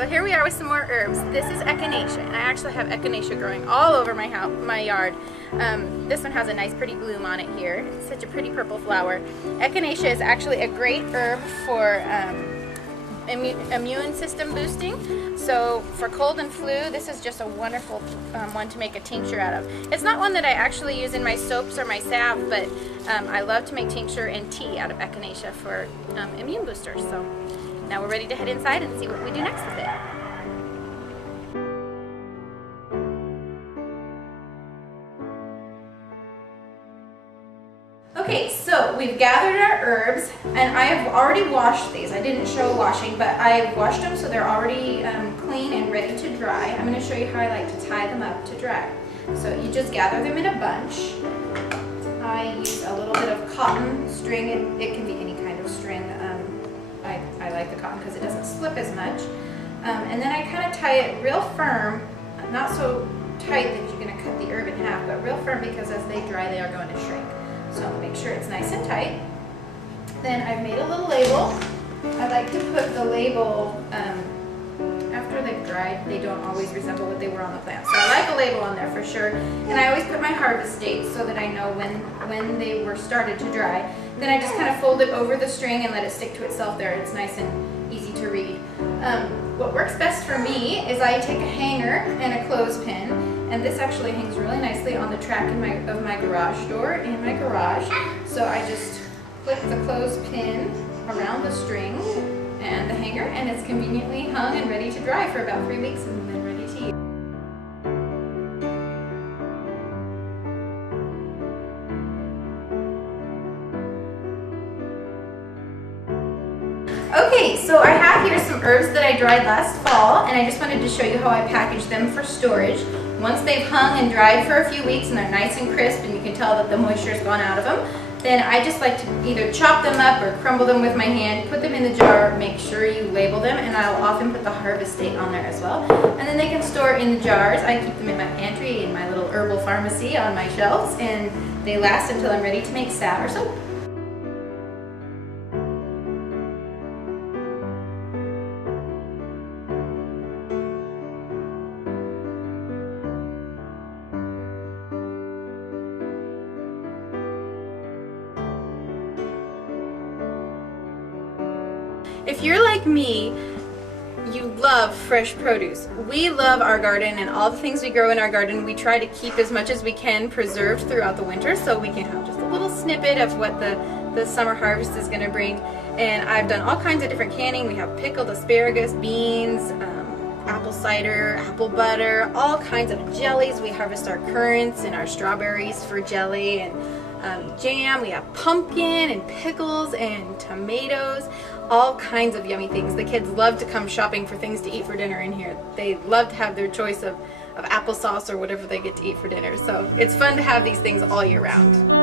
so here we are with some more herbs. This is echinacea, and I actually have echinacea growing all over my house, my yard. This one has a nice pretty bloom on it here. It's such a pretty purple flower. Echinacea is actually a great herb for immune system boosting. So for cold and flu, this is just a wonderful one to make a tincture out of. It's not one that I actually use in my soaps or my salve, but I love to make tincture and tea out of echinacea for immune boosters. So now we're ready to head inside and see what we do next with it. Okay, so we've gathered our herbs, and I have already washed these. I didn't show washing, but I've washed them so they're already clean and ready to dry. I'm going to show you how I like to tie them up to dry. So you just gather them in a bunch. I use a little bit of cotton string. It can be any kind of string. I like the cotton because it doesn't slip as much. And then I kind of tie it real firm, not so tight that you're going to cut the herb in half, but real firm because as they dry they are going to shrink. So make sure it's nice and tight. Then I've made a little label. I like to put the label, after they've dried, they don't always resemble what they were on the plant. So I like a label on there for sure. And I always put my harvest date so that I know when they were started to dry. Then I just kind of fold it over the string and let it stick to itself there. It's nice and easy to read. What works best for me is I take a hanger and a clothespin, and this actually hangs really nicely on the track of my garage door in my garage. So I just flip the clothespin around the string and the hanger, and it's conveniently hung and ready to dry for about 3 weeks and then ready to use. Okay, so I have here some herbs that I dried last fall, and I just wanted to show you how I package them for storage. Once they've hung and dried for a few weeks and they're nice and crisp and you can tell that the moisture's gone out of them, then I just like to either chop them up or crumble them with my hand, put them in the jar, make sure you label them, and I'll often put the harvest date on there as well. And then they can store in the jars. I keep them in my pantry, in my little herbal pharmacy on my shelves, and they last until I'm ready to make salve or soap. If you're like me, you love fresh produce. We love our garden, and all the things we grow in our garden we try to keep as much as we can preserved throughout the winter so we can have just a little snippet of what the summer harvest is going to bring. And I've done all kinds of different canning. We have pickled asparagus, beans, apple cider, apple butter, all kinds of jellies. We harvest our currants and our strawberries for jelly and jam. We have pumpkin and pickles and tomatoes, all kinds of yummy things. The kids love to come shopping for things to eat for dinner in here. They love to have their choice of applesauce or whatever they get to eat for dinner. So it's fun to have these things all year round.